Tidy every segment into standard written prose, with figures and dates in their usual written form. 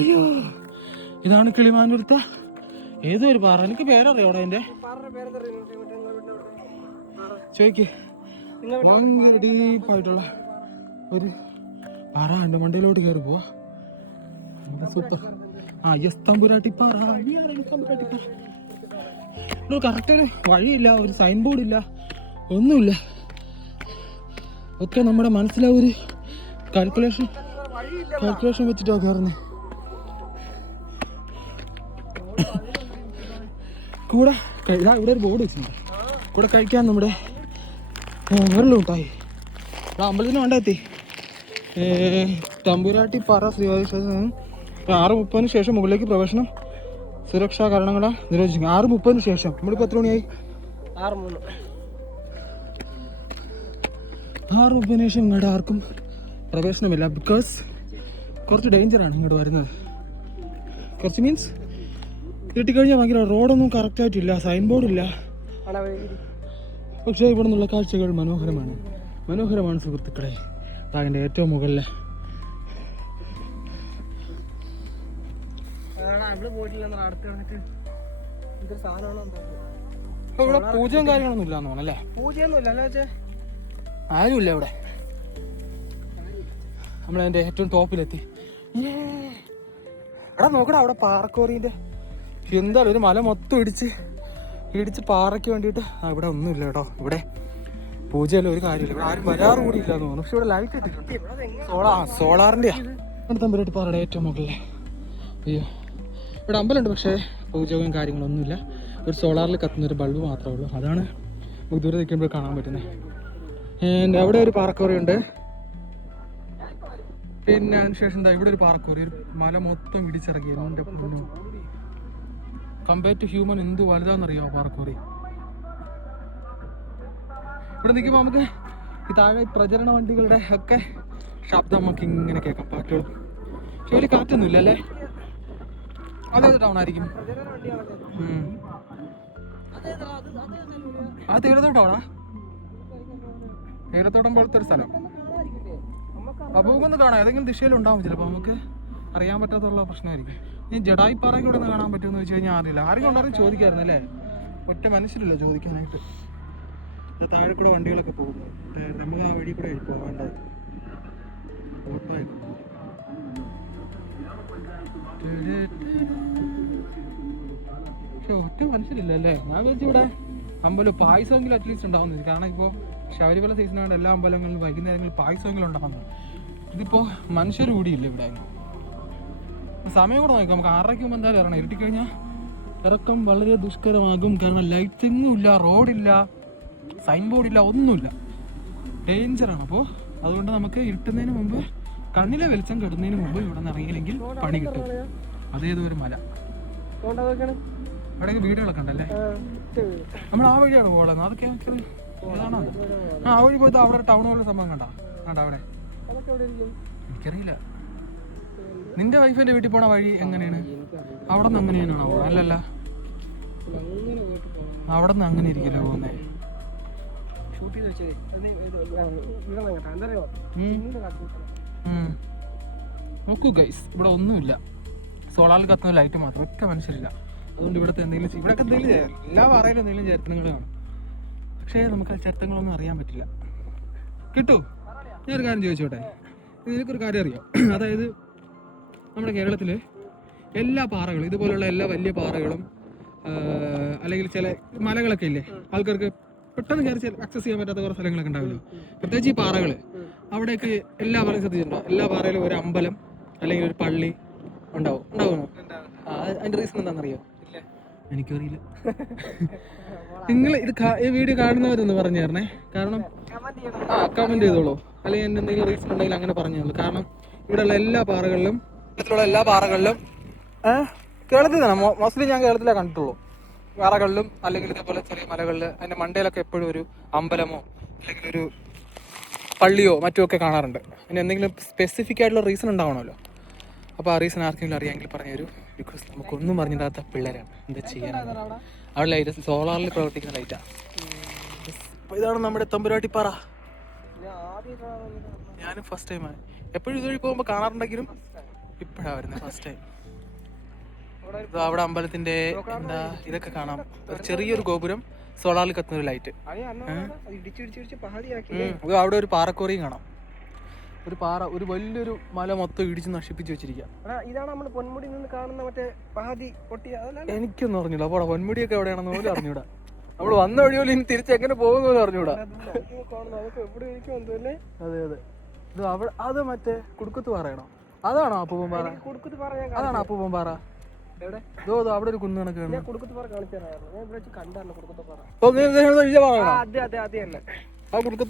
അയ്യോ, ഇതാണ് കിളിമാനൂരത്തെ ഏതോ ഒരു പാറ. എനിക്ക് പേരറിയോ അവിടെ അതിന്റെ ചോദിക്ക്. ഡീപ്പായിട്ടുള്ള ഒരു പാറ എൻ്റെ മണ്ടയിലോട്ട് കയറി പോവാ. സൂപ്പർ. ആ യെസ്, തമ്പുരാട്ടി പാറ. കറക്റ്റ് ഒരു വഴിയില്ല, ഒരു സൈൻ ബോർഡ് ഇല്ല, ഒന്നുമില്ല. ഒക്കെ നമ്മുടെ മനസ്സിലെ ഒരു കാൽക്കുലേഷൻ വെച്ചിട്ടാണ് കയറുന്നത്. കൂടെ ഇതാ ഇവിടെ ഒരു ബോർഡ് വെച്ചിട്ടുണ്ട്. കൂടെ കഴിക്കാൻ നമ്മുടെ വെള്ളമുണ്ടായി. അമ്പലത്തിന് വേണ്ടെത്തി. തമ്പുരാട്ടി പാറ ശ്രീവാദിക്ഷേത്രത്തിൽ 6:30 ശേഷം മുകളിലേക്ക് പ്രവേശനം സുരക്ഷാ കാരണങ്ങളാൽ നിരോധിച്ചു. 6:30 ശേഷം. നമ്മളിപ്പോൾ എത്ര മണിയായി? 6:30 ശേഷം ഇങ്ങോട്ട് ആർക്കും പ്രവേശനമില്ല. ബിക്കോസ് കുറച്ച് ഡേഞ്ചറാണ് ഇങ്ങോട്ട് വരുന്നത്. കുറച്ച് മീൻസ് കിട്ടിക്കഴിഞ്ഞാൽ ഭയങ്കര റോഡൊന്നും കറക്റ്റായിട്ടില്ല, സൈൻ ബോർഡില്ല. പക്ഷേ ഇവിടെ നിന്നുള്ള കാഴ്ചകൾ മനോഹരമാണ് സുഹൃത്തുക്കളെ. അതിൻ്റെ ഏറ്റവും മുകളിലെ ഇവിടെ പൂജയും കാര്യങ്ങളൊന്നും ഇല്ലാന്ന് തോന്നല്ലേ? ആരുമില്ല ഇവിടെ. നമ്മളതിൻ്റെ ഏറ്റവും ടോപ്പിലെത്തി. എടാ നോക്കടാ, അവിടെ പാറക്കോറിന്റെ എന്തായാലും ഒരു മല മൊത്തം ഇടിച്ച് പാറയ്ക്ക് വേണ്ടിയിട്ട്. ഇവിടെ ഒന്നുമില്ല കേട്ടോ. ഇവിടെ പൂജയല്ല, ഒരു കാര്യമില്ല. ഇവിടെ ആരും വരാറ് കൂടി ഇല്ലാന്ന് തോന്നുന്നു. പക്ഷെ ഇവിടെ ലൈറ്റ് ഇട്ടിട്ടുണ്ട്. സോളാറിൻ്റെയാ. തമ്പുരാട്ടി പാറയുടെ ഏറ്റവും മുകളിലെ. അയ്യോ, ഇവിടെ അമ്പലമുണ്ട്, പക്ഷേ പൂജകളും കാര്യങ്ങളൊന്നുമില്ല. ഒരു സോളാറിൽ കത്തുന്നൊരു ബൾബ് മാത്രമേ ഉള്ളൂ. അതാണ് നമുക്ക് ദൂരെ നിൽക്കുമ്പോൾ കാണാൻ പറ്റുന്നത്. അവിടെ ഒരു പാറക്കോറിയുണ്ട്. പിന്നെ അതിനുശേഷം എന്താ ഇവിടെ ഒരു പാറക്കോറി, ഒരു മല മൊത്തം ഇടിച്ചിറങ്ങി. എൻ്റെ പൊന്നു, കമ്പയർ ടു ഹ്യൂമൻ എന്ത് വലുതാണെന്നറിയാമോ പാറക്കോറി. ഇവിടെ നിൽക്കുമ്പോൾ നമുക്ക് ഈ താഴെ പ്രചരണ വണ്ടികളുടെ ഒക്കെ ശബ്ദം നമുക്ക് ഇങ്ങനെ കേൾക്കാം, പാട്ടുകൾ. പക്ഷെ വലിയ കാറ്റൊന്നുമില്ല അല്ലേ? അതേത് ടൗൺ ആയിരിക്കും? ആ തേയിലത്തോട്ടമാണോ? തേയിലത്തോട്ടം പോലത്തെ ഒരു സ്ഥലം. അപ്പോൾ നമുക്കൊന്ന് കാണാം. ഏതെങ്കിലും ദിശയിലുണ്ടാവും ചിലപ്പോൾ, നമുക്ക് അറിയാൻ പറ്റാത്തുള്ള പ്രശ്നമായിരിക്കും. ഇനി ജഡായിപ്പാറയ്ക്ക് ഇവിടെ നിന്ന് കാണാൻ പറ്റുമെന്ന് വെച്ച് കഴിഞ്ഞാൽ അറിയില്ല. ആരെങ്കിലും ഉണ്ടായിരുന്നു ചോദിക്കായിരുന്നു അല്ലേ? ഒറ്റ മനുഷ്യരില്ല ചോദിക്കാനായിട്ട്. താഴെ കൂടെ വണ്ടികളൊക്കെ പോകും. നമ്മൾ ആ വഴി കൂടെ പോകേണ്ടത്. പക്ഷെ ഒറ്റ മനുഷ്യരില്ല അല്ലേ? ഞാൻ വിചാരിച്ചു ഇവിടെ അമ്പലം പായസമെങ്കിലും അറ്റ്ലീസ്റ്റ് ഉണ്ടാവുന്നത്. കാരണം ഇപ്പോൾ ശബരിമല സീസണ് വേണ്ട എല്ലാ അമ്പലങ്ങളിലും വൈകുന്നേരങ്ങളിൽ പായസമെങ്കിലും ഉണ്ടാകുന്നത്. ഇതിപ്പോൾ മനുഷ്യർ കൂടിയില്ല ഇവിടെ. സമയം കൂടെ നോക്കാം. നമുക്ക് 6:30 മുമ്പ് എന്തായാലും ഇറങ്ങണം. ഇരുട്ടിക്കഴിഞ്ഞാൽ ഇറക്കം വളരെ ദുഷ്കരമാകും. കാരണം ലൈറ്റിങ്ങും ഇല്ല, റോഡില്ല, സൈൻ ബോർഡില്ല, ഒന്നുമില്ല. ഡേഞ്ചറാണ്. അപ്പോൾ അതുകൊണ്ട് നമുക്ക് ഇരുട്ടുന്നതിന് മുമ്പ്, കണ്ണിലെ വെളിച്ചം കെടുന്നതിന് മുമ്പ് ഇവിടെ നിന്ന് ഇറങ്ങിയില്ലെങ്കിൽ പണി കിട്ടും. അതേതോ ഒരു മല. അവിടെയൊക്കെ വീടുകളൊക്കെ ഉണ്ടല്ലേ? നമ്മൾ ആ വഴിയാണ് പോകുന്നത്. അതൊക്കെ ഏതാണോ? ആ വഴി പോയിട്ട് അവിടെ ടൗൺ പോലെ സംഭവം കണ്ട അവിടെ? എനിക്കറിയില്ല. നിന്റെ വൈഫിന്റെ വീട്ടിൽ പോണ വഴി എങ്ങനെയാണ്? അവിടെ നിന്ന് അങ്ങനെയാണോ? അല്ലല്ല, അവിടെ നിന്ന് അങ്ങനെ ഇരിക്കല്ലോ പോകുന്നേ. നോക്കൂ ഗൈസ്, ഇവിടെ ഒന്നുമില്ല. സോളാറിൽ കത്തുന്ന ലൈറ്റ് മാത്രം, ഒറ്റ മനുഷ്യരില്ല. അതുകൊണ്ട് ഇവിടുത്തെ എന്തെങ്കിലും ഇവിടെയൊക്കെ എന്തെങ്കിലും എല്ലാ പാറയിലും എന്തെങ്കിലും ചരിത്രങ്ങൾ കാണും. പക്ഷേ നമുക്ക് ആ ചരിത്രങ്ങളൊന്നും അറിയാൻ പറ്റില്ല. കിട്ടൂ? ഞാനൊരു കാര്യം ചോദിച്ചോട്ടെ, നിനക്കൊരു കാര്യം അറിയാം? അതായത് നമ്മുടെ കേരളത്തിൽ എല്ലാ പാറകളും, ഇതുപോലുള്ള എല്ലാ വലിയ പാറകളും അല്ലെങ്കിൽ ചില മലകളൊക്കെ ഇല്ലേ, ആൾക്കാർക്ക് പെട്ടെന്ന് കയറി അക്സസ് ചെയ്യാൻ പറ്റാത്ത കുറേ സ്ഥലങ്ങളൊക്കെ ഉണ്ടാവില്ലോ. പ്രത്യേകിച്ച് ഈ പാറകൾ, അവിടേക്ക് എല്ലാ പാറയും ശ്രദ്ധിച്ചിട്ടുണ്ടോ? എല്ലാ പാറയിലും ഒരു അമ്പലം അല്ലെങ്കിൽ ഒരു പള്ളി ഉണ്ടാവുമോ? അതിൻ്റെ റീസൺ എന്താണെന്നറിയോ? എനിക്കറിയില്ല. നിങ്ങൾ ഈ വീഡിയോ കാണുന്നവരൊന്ന് പറഞ്ഞു തരണേ. കാരണം കമന്റ് ചെയ്തോളൂ, അല്ലെങ്കിൽ എൻ്റെ എന്തെങ്കിലും റീസൺ ഉണ്ടെങ്കിൽ അങ്ങനെ പറഞ്ഞു തരുള്ളൂ. കാരണം ഇവിടെയുള്ള എല്ലാ പാറകളിലും കേരളത്തിൽ തന്നെ മോസ്റ്റ്ലി ഞാൻ കേരളത്തിലേ കണ്ടിട്ടുള്ളൂ. പാറകളിലും അല്ലെങ്കിൽ ഇതേപോലെ ചെറിയ മലകളിൽ അതിൻ്റെ മണ്ടയിലൊക്കെ എപ്പോഴും ഒരു അമ്പലമോ അല്ലെങ്കിൽ ഒരു പള്ളിയോ മറ്റോ ഒക്കെ കാണാറുണ്ട്. അതിന് എന്തെങ്കിലും സ്പെസിഫിക് ആയിട്ടുള്ള റീസൺ ഉണ്ടാവണമല്ലോ. അപ്പോൾ ആ റീസൺ ആർക്കെങ്കിലും അറിയാമെങ്കിൽ പറഞ്ഞു തരൂ. ബിക്കോസ് നമുക്കൊന്നും പറഞ്ഞിടാത്ത പിള്ളേരാണ്, എന്താ ചെയ്യാനാണ്. അവിടെ ലൈറ്റ് സോളാറിൽ പ്രവർത്തിക്കുന്ന ലൈറ്റാണ്. അപ്പോൾ ഇതാണ് നമ്മുടെ തമ്പുരാട്ടിപ്പാറ. ഞാനും ഫസ്റ്റ് ടൈമാണ്. എപ്പോഴും ഇതുവഴി പോകുമ്പോൾ കാണാറുണ്ടെങ്കിലും ഇപ്പോഴാണ് വരുന്നത് ഫസ്റ്റ് ടൈം. അവിടെ അമ്പലത്തിന്റെ എന്താ ഇതൊക്കെ കാണാം. ഒരു ചെറിയൊരു ഗോപുരം, സോളാറിൽ കത്തുന്ന ഒരു ലൈറ്റ്. അവിടെ ഒരു പാറക്കോറിയും കാണാം. ഒരു പാറ, ഒരു വലിയൊരു മല മൊത്തം ഇടിച്ച് നശിപ്പിച്ച് വെച്ചിരിക്കുക. ഇതാണ് നമ്മൾ പൊന്മുടി നിന്ന് കാണുന്ന മറ്റേ പഹാതി പൊട്ടിയ. എനിക്കൊന്നും അറിഞ്ഞൂടാ. അപ്പോൾ പൊന്മുടിയൊക്കെ എവിടെയാണെന്ന് പോലും അറിഞ്ഞൂടാ. നമ്മൾ വന്ന വഴി പോലും ഇനി തിരിച്ച് എങ്ങനെ പോകുന്ന പോലും അറിഞ്ഞൂടാ. അതെ അതെ. ഇത് അവിടെ അത് മറ്റേ കുടുക്കത്ത് പാറയാണോ? അതാണോ അപ്പൂപ്പൻ പാറ? അതാണോ അപ്പൂപ്പൻ പാറ? ഇതോ അവിടെ ഒരു കുന്ന് കണക്ക് ആ കുടുക്കത്ത്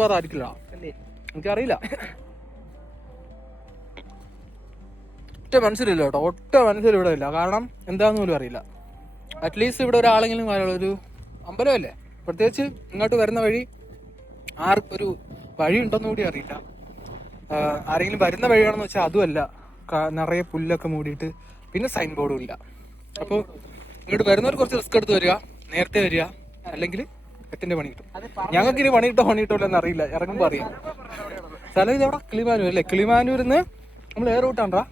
പാറ ആയിരിക്കില്ല, എനിക്കറിയില്ല. ഒറ്റ മനസ്സിലില്ല കേട്ടോ, ഒറ്റ മനസ്സിൽ ഇവിടെ ഇല്ല. കാരണം എന്താന്ന് പോലും അറിയില്ല. അറ്റ്ലീസ്റ്റ് ഇവിടെ ഒരാളെങ്കിലും ഒരു അമ്പലമല്ലേ, പ്രത്യേകിച്ച് ഇങ്ങോട്ട് വരുന്ന വഴി ആർക്കൊരു വഴി ഉണ്ടെന്ന് കൂടി അറിയില്ല. ആരെങ്കിലും വരുന്ന വഴിയാണെന്ന് വെച്ചാൽ അതുമല്ല, നിറയെ പുല്ലൊക്കെ മൂടിയിട്ട് പിന്നെ സൈൻ ബോർഡും ഇല്ല. അപ്പോൾ ഇങ്ങോട്ട് വരുന്നവർ കുറച്ച് റിസ്ക് എടുത്ത് വരിക, നേരത്തെ വരിക, അല്ലെങ്കിൽ എത്തിന്റെ പണി കിട്ടും. ഞങ്ങൾക്ക് ഇനി പണി കിട്ടില്ലെന്ന് അറിയില്ല, ഇറങ്ങുമ്പോൾ അറിയാം. സ്ഥലം ഇതവിടെ കിളിമാനൂർ അല്ലേ? കിളിമാനൂരിന്ന് നമ്മൾ ഏറെ റൂട്ടാണ്ടാ?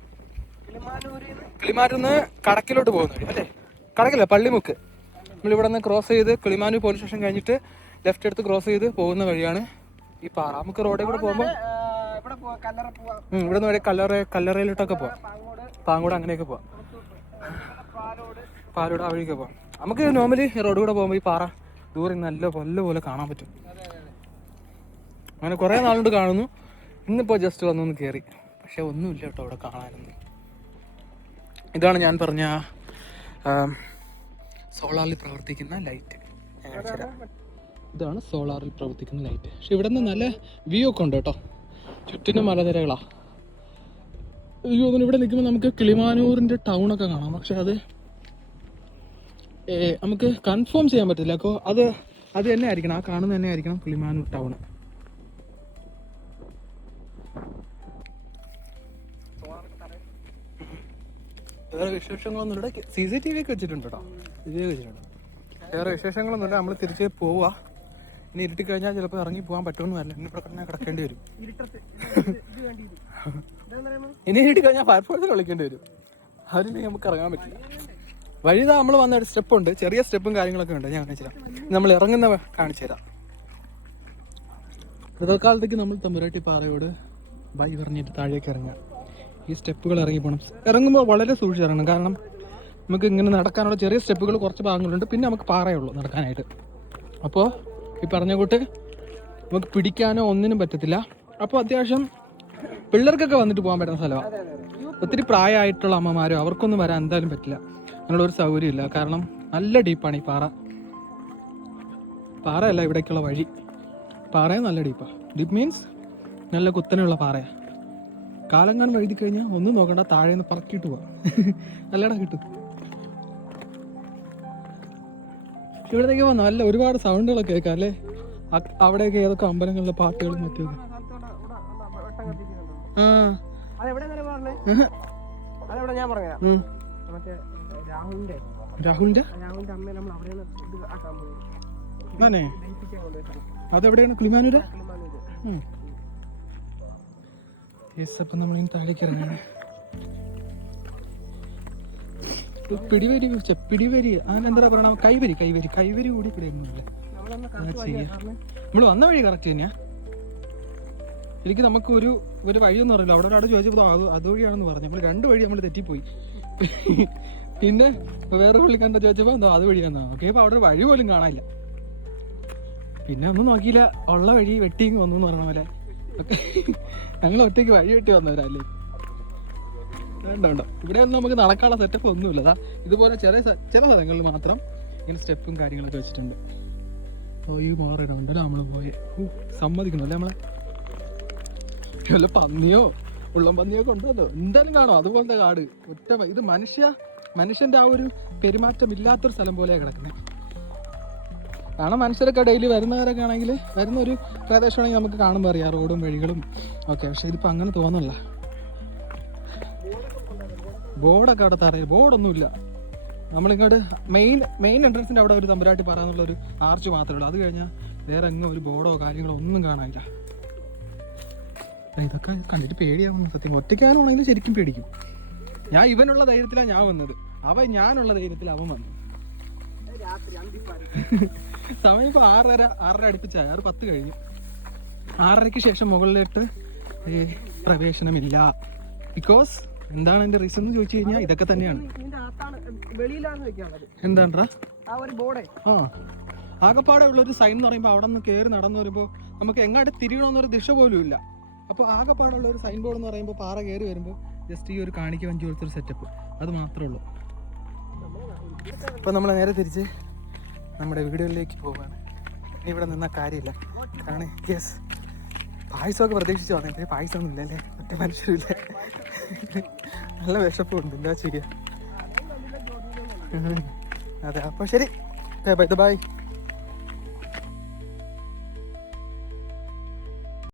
കിളിമാനൂരിന്ന് കടക്കിലോട്ട് പോകുന്ന വഴി അല്ലേ? കടക്കില്ല, പള്ളിമുക്ക്. നമ്മളിവിടെ നിന്ന് ക്രോസ് ചെയ്ത് കിളിമാനൂർ പോലീസ് സ്റ്റേഷൻ കഴിഞ്ഞിട്ട് ലെഫ്റ്റ് എടുത്ത് ക്രോസ് ചെയ്ത് പോകുന്ന വഴിയാണ് ഈ പാറ. നമുക്ക് റോഡിൽ കൂടെ പോകുമ്പോൾ ഇവിടെ നിന്ന് വരെ കല്ലറയിലോട്ടൊക്കെ പോവാം, പാങ്ങോട് അങ്ങനെയൊക്കെ പോവാം, പാലോട് ആ വഴിയൊക്കെ പോവാം. നമുക്ക് നോർമലി റോഡ് കൂടെ പോകുമ്പോൾ ഈ പാറ ദൂരെ നല്ല പോലെ കാണാൻ പറ്റും. അങ്ങനെ കുറേ നാളുകൊണ്ട് കാണുന്നു. ഇന്നിപ്പോൾ ജസ്റ്റ് വന്നൊന്ന് കയറി, പക്ഷെ ഒന്നുമില്ല കേട്ടോ അവിടെ കാണാനൊന്നും. ഇതാണ് ഞാൻ പറഞ്ഞ സോളാറിൽ പ്രവർത്തിക്കുന്ന ലൈറ്റ്. ഇതാണ് സോളാറിൽ പ്രവർത്തിക്കുന്ന ലൈറ്റ്. പക്ഷെ ഇവിടെ നിന്ന് നല്ല വ്യൂ ഒക്കെ ഉണ്ട് കേട്ടോ, ചുറ്റിനും മലനിരകളാ. അയ്യോ, ഇവിടെ നിൽക്കുമ്പോൾ നമുക്ക് കിളിമാനൂരിൻ്റെ ടൗണൊക്കെ കാണാം. പക്ഷെ അത് നമുക്ക് കൺഫേം ചെയ്യാൻ പറ്റില്ല. അപ്പോൾ അത് തന്നെ ആയിരിക്കണം, ആ കാണുന്നത് തന്നെ ആയിരിക്കണം കിളിമാനൂർ ടൗൺ. വേറെ വിശേഷങ്ങളൊന്നുമില്ല. CCTV ഒക്കെ വെച്ചിട്ടുണ്ട് കേട്ടോ, CCTV വെച്ചിട്ടുണ്ട്. വേറെ വിശേഷങ്ങളൊന്നുമില്ല. നമ്മൾ തിരിച്ച് പോവുക. ഇനി ഇരുട്ടി കഴിഞ്ഞാൽ ചിലപ്പോൾ ഇറങ്ങി പോകാൻ പറ്റുമെന്ന് വരില്ല, ഇനി ഇവിടെ തന്നെ കിടക്കേണ്ടി വരും. ഇനി ഇരുട്ടി കഴിഞ്ഞാൽ ഫയർഫോഴ്സിൽ വിളിക്കേണ്ടി വരും, അതിന് നമുക്ക് ഇറങ്ങാൻ പറ്റില്ല. വഴിതാ നമ്മൾ വന്ന ഒരു സ്റ്റെപ്പ് ഉണ്ട്, ചെറിയ സ്റ്റെപ്പും കാര്യങ്ങളൊക്കെ ഉണ്ട്. ഞാൻ കാണിച്ചു തരാം. നമ്മൾ ഇറങ്ങുന്ന കാണിച്ചു തരാം. തൽക്കാലത്തേക്ക് നമ്മൾ തമ്പുരാട്ടി പാറയോട് ബൈ പറഞ്ഞിട്ട് താഴേക്ക് ഇറങ്ങുക. ഈ സ്റ്റെപ്പുകൾ ഇറങ്ങി പോകണം. ഇറങ്ങുമ്പോൾ വളരെ സൂക്ഷിച്ചിറങ്ങണം. കാരണം നമുക്ക് ഇങ്ങനെ നടക്കാനുള്ള ചെറിയ സ്റ്റെപ്പുകൾ കുറച്ച് ഭാഗങ്ങളുണ്ട്, പിന്നെ നമുക്ക് പാറയുള്ളൂ നടക്കാനായിട്ട്. അപ്പോൾ ഈ പറഞ്ഞ കൂട്ട് നമുക്ക് പിടിക്കാനോ ഒന്നിനും പറ്റത്തില്ല. അപ്പോൾ അത്യാവശ്യം പിള്ളേർക്കൊക്കെ വന്നിട്ട് പോകാൻ പറ്റുന്ന സ്ഥലമാണ്. ഒത്തിരി പ്രായമായിട്ടുള്ള അമ്മമാരോ അവർക്കൊന്നും വരാൻ എന്തായാലും പറ്റില്ല, അങ്ങനെയുള്ളൊരു സൗകര്യമില്ല. കാരണം നല്ല ഡീപ്പാണ് ഈ പാറയല്ല ഇവിടേക്കുള്ള വഴി. പാറയും നല്ല ഡീപ്പാണ്. ഡീപ്പ് മീൻസ് നല്ല കുത്തനെയുള്ള പാറയാണ്. കാലങ്ങാൻ വഴുതി കഴിഞ്ഞാൽ ഒന്നും നോക്കണ്ട, താഴെ നിന്ന് പറക്കിയിട്ട് പോവാം. നല്ലടാ കിട്ടും. ഇവിടത്തേക്ക് വന്ന നല്ല ഒരുപാട് സൗണ്ടുകളൊക്കെ കേൾക്കാം അല്ലേ? അവിടെയൊക്കെ ഏതൊക്കെ അമ്പലങ്ങളിലെ പാട്ടുകളും മറ്റൊക്കെ. രാഹുലിന്റെ അമ്മേ അതെവിടെയാണ്? കിളിമാനൂര്. അപ്പം നമ്മളിനി താഴേക്ക് ഇറങ്ങാണ്. പിടിവരി അതിനെന്താ പറയണ? കൈവരി കൂടി പിടിയൊന്നുമില്ല. നമ്മൾ വന്ന വഴി കറക്റ്റ് തന്നെയാ. എനിക്ക് നമുക്ക് ഒരു വഴിയൊന്നും അറിയില്ല. അവിടെ ഒരാൾ ചോദിച്ചപ്പോൾ അതുവഴിയാണെന്ന് പറഞ്ഞു. നമ്മൾ 2 വഴി നമ്മൾ തെറ്റിപ്പോയി. പിന്നെ വേറെ പുള്ളിക്കാരൻ്റെ ചോദിച്ചപ്പോൾ എന്തോ അത് വഴിയാണെന്നോ. ഓക്കെ, അപ്പോൾ അവിടെ ഒരു വഴി പോലും കാണാനില്ല. പിന്നെ ഒന്നും നോക്കിയില്ല, ഉള്ള വഴി വെട്ടി വന്നു എന്ന് പറഞ്ഞ പോലെ. ഞങ്ങൾ ഒറ്റയ്ക്ക് വഴി വെട്ടി വന്നവരല്ലേ. വേണ്ട, ഇവിടെ ഒന്നും നമുക്ക് നടക്കാനുള്ള സെറ്റപ്പ് ഒന്നുമില്ല. ഇതുപോലെ ചില സ്ഥലങ്ങളിൽ മാത്രം ഇങ്ങനെ സ്റ്റെപ്പും കാര്യങ്ങളൊക്കെ വെച്ചിട്ടുണ്ട്. ഈ മാറിയിടുണ്ടല്ലോ നമ്മൾ പോയെ. സമ്മതിക്കണം അല്ലേ? നമ്മളെ വല്ല പന്നിയോ ഉള്ളം പന്നിയൊക്കെ ഉണ്ടല്ലോ, എന്തായാലും കാണോ അതുപോലത്തെ കാട്. ഇത് മനുഷ്യന്റെ ആ ഒരു പെരുമാറ്റം ഇല്ലാത്തൊരു സ്ഥലം പോലെയാണ് കിടക്കുന്നത്. കാരണം മനുഷ്യരൊക്കെ ഡെയിലി വരുന്നവരൊക്കെ ആണെങ്കിൽ വരുന്ന ഒരു പ്രദേശമാണെങ്കിൽ നമുക്ക് കാണുമ്പോൾ അറിയാം റോഡും വഴികളും ഒക്കെ. പക്ഷെ ഇതിപ്പോൾ അങ്ങനെ തോന്നല്ല. ബോർഡൊക്കെ അവിടെ തറയും, ബോർഡൊന്നുമില്ല. നമ്മളിങ്ങോട്ട് മെയിൻ എൻട്രൻസിൻ്റെ അവിടെ ഒരു തമ്പുരാട്ടി പറയാന്നുള്ളൊരു ആർച്ച് മാത്രമേ ഉള്ളൂ. അത് കഴിഞ്ഞാൽ വേറെ എങ്ങും ഒരു ബോർഡോ കാര്യങ്ങളോ ഒന്നും കാണാനില്ല. ഇതൊക്കെ കണ്ടിട്ട് പേടിയാവുന്നു സത്യം. ഒറ്റയ്ക്കാനാണെങ്കിലും ശരിക്കും പേടിക്കും. ഞാൻ ഇവനുള്ള ധൈര്യത്തിലാണ് ഞാൻ വന്നത്, ഞാനുള്ള ധൈര്യത്തിൽ അവൻ വന്നു. സമയം ഇപ്പോൾ 6:30 അടുപ്പിച്ചായി, 6:10 കഴിഞ്ഞു. 6:30 ശേഷം മുകളിലോട്ട് പ്രവേശനമില്ല. ബിക്കോസ് എന്താണ് എൻ്റെ റീസൺ എന്ന് ചോദിച്ചു കഴിഞ്ഞാൽ ഇതൊക്കെ തന്നെയാണ്. എന്താണ്ടാ ആകപ്പാടെ ഉള്ളൊരു സൈൻ എന്ന് പറയുമ്പോൾ അവിടെ നിന്ന് കയറി നടന്നു വരുമ്പോൾ നമുക്ക് എങ്ങോട്ട് തിരിയണമെന്നൊരു ദിശ പോലും ഇല്ല. അപ്പോൾ ആകപ്പാടുള്ള ഒരു സൈൻ ബോർഡ് എന്ന് പറയുമ്പോൾ പാറ കയറി വരുമ്പോൾ ജസ്റ്റ് ഈ ഒരു കാണിക്ക വഞ്ചി കൊടുത്തൊരു സെറ്റപ്പ്, അത് മാത്രമേ ഉള്ളൂ. അപ്പോൾ നമ്മൾ നേരെ തിരിച്ച് നമ്മുടെ വീടുകളിലേക്ക് പോവുകയാണ്. ഇനി ഇവിടെ നിന്നാൽ കാര്യമില്ല. കാരണം യെസ്, പായസമൊക്കെ പ്രതീക്ഷിച്ച് വന്നിട്ട് പായസമൊന്നും ഇല്ലല്ലേ, ഒറ്റ മനുഷ്യരില്ല. നല്ല വിശപ്പുണ്ട്, എന്താ ചെയ്യുക. അതെ, അപ്പോൾ ശരി, ബൈ.